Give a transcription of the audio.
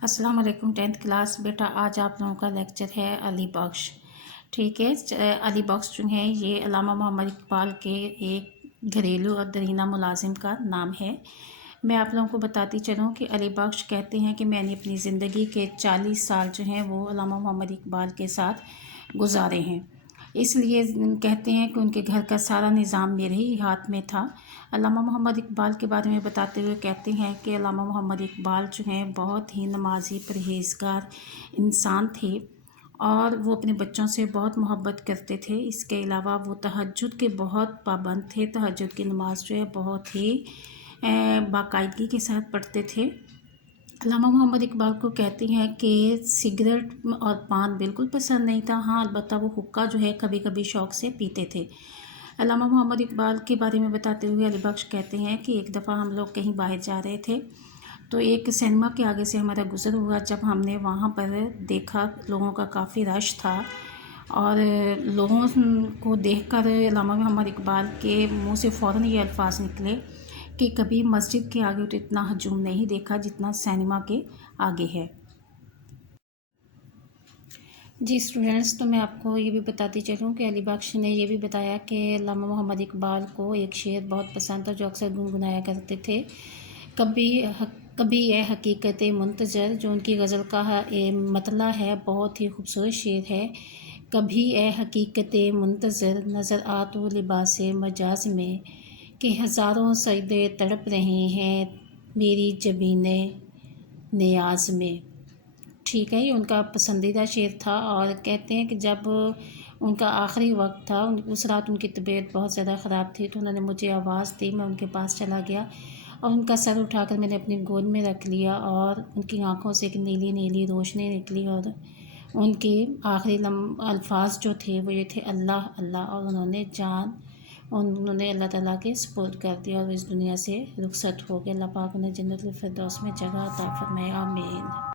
अस्सलाम वालेकुम 10th class. बेटा आज आप लोगों का लेक्चर है अली बख्श। ठीक है, अली बख्श जो है ये अल्लामा मोहम्मद इकबाल के एक घरेलू और दरीना मुलाजिम का नाम है। मैं आप लोगों को बताती चलूँ कि अली बख्श कहते हैं कि मैंने अपनी ज़िंदगी के 40 साल जो हैं वो अल्लामा मोहम्मद इकबाल के साथ गुजारे हैं, इसलिए कहते हैं कि उनके घर का सारा निज़ाम मेरे ही हाथ में था। अल्लामा मोहम्मद इकबाल के बारे में बताते हुए कहते हैं कि अल्लामा मोहम्मद इकबाल जो हैं बहुत ही नमाजी परहेज़गार इंसान थे और वो अपने बच्चों से बहुत मोहब्बत करते थे। इसके अलावा वो तहज्जुद के बहुत पाबंद थे। तहज्जुद की नमाज़ जो है बहुत ही बाकायदगी के साथ पढ़ते थे। अल्लामा मोहम्मद इकबाल को कहती हैं कि सिगरेट और पान बिल्कुल पसंद नहीं था। हाँ, अलबत्ता वो हुक्का जो है कभी कभी शौक़ से पीते थे। अल्लामा मोहम्मद इकबाल के बारे में बताते हुए अली बख्श कहते हैं कि एक दफ़ा हम लोग कहीं बाहर जा रहे थे तो एक सिनेमा के आगे से हमारा गुज़र हुआ। जब हमने वहाँ पर देखा लोगों का काफ़ी रश था और लोगों को देखकर अल्लामा मोहम्मद इकबाल के मुंह से फ़ौरन ये अल्फाज निकले कि कभी मस्जिद के आगे तो इतना हजूम नहीं देखा जितना सिनेमा के आगे है। जी स्टूडेंट्स, तो मैं आपको ये भी बताती चलूँ कि अली बख्श ने ये भी बताया कि अल्लामा मोहम्मद इकबाल को एक शेर बहुत पसंद था जो अक्सर गुनगुनाया करते थे। कभी यह हकीकत मुंतज़र, जो उनकी गज़ल का मतला है, बहुत ही खूबसूरत शेर है। कभी ए हकीकत मुंतज़र नज़र आ तो लिबास मजाज में, कि हज़ारों सजदे तड़प रहे हैं मेरी जबीने नियाज में। ठीक है, ये उनका पसंदीदा शेर था और कहते हैं कि जब उनका आखिरी वक्त था, उस रात उनकी तबीयत बहुत ज़्यादा ख़राब थी, तो उन्होंने मुझे आवाज़ दी। मैं उनके पास चला गया और उनका सर उठाकर मैंने अपनी गोद में रख लिया और उनकी आंखों से एक नीली नीली रोशनी निकली और उनके आखिरी अल्फाज जो थे वो ये थे, अल्लाह अल्लाह, और उन्होंने अल्लाह ताला के सुपुर्द कर दिया और इस दुनिया से रुखसत हो गए। अल्लाह पाक उन्हें जन्नतुल फिरदौस में जगह अता फरमाए, आमीन।